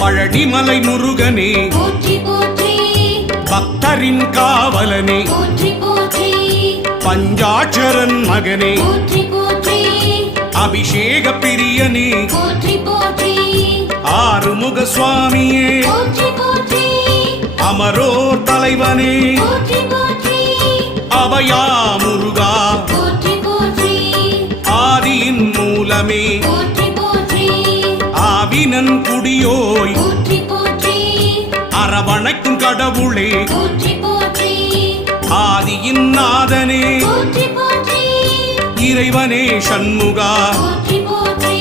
பழனிமலை முருகனே போற்றி போற்றி பக்தரின் காவலனே போற்றி போற்றி பஞ்சாட்சரன் மகனே போற்றி போற்றி அபிஷேக பிரியனே போற்றி போற்றி ஆறுமுக சுவாமியே போற்றி போற்றி அமரோர் தலைவனே போற்றி போற்றி அபயா முருகா போற்றி போற்றி ஆதியின் மூலமே போற்றி போற்றி ஆவினன் குடியோய் போற்றி போற்றி அரவணைக்கும் கடவுளே போற்றி போற்றி ஆதியின் நாதனே போற்றி போற்றி இறைவனே சண்முகா போற்றி போற்றி